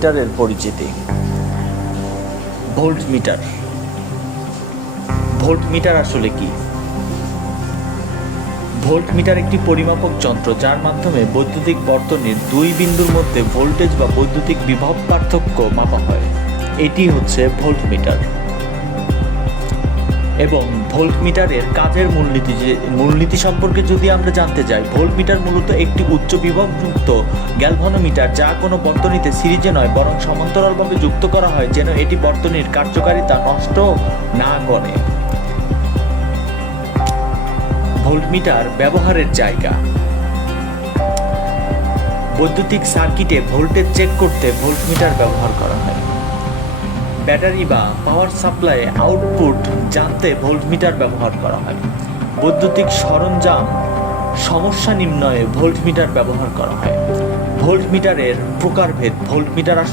মিটারের পরিচিতি। Volt metre volt metre আসলে কি? ভোল্ট মিটার একটি পরিমাপক যন্ত্র যার মাধ্যমে বৈদ্যুতিক বর্তনীর দুই বিন্দুর মধ্যে ভোল্টেজ বা বৈদ্যুতিক বিভব পার্থক্য মাপা হয়। এটি হচ্ছে ভোল্ট মিটার এবং ভোল্ট মিটারের কাজের মূলনীতি যে মূলনীতি সম্পর্কে যদি আমরা জানতে যাই ভোল্ট মিটার মূলত একটি উচ্চ বিভবযুক্ত গ্যালভানোমিটার যা কোনো বর্তনীতে সিরিজে নয়, বরং সমান্তরালভাবে যুক্ত করা হয় যেন এটি বর্তনীর কার্যকারিতা নষ্ট না করে। ভোল্টমিটার ব্যবহারের জায়গা। বৈদ্যুতিক সার্কিটে ভোল্টেজ চেক করতে ভোল্টমিটার ব্যবহার করা হয়। ব্যাটারি বা পাওয়ার সাপ্লাই আউটপুট জানতে ভোল্টমিটার ব্যবহার করা হয়। বৈদ্যুতিক সরঞ্জাম সমস্যা নির্ণয়ে ভোল্টমিটার ব্যবহার করা হয়। ভোল্টমিটারের প্রকারভেদ, ভোল্টমিটার আসলে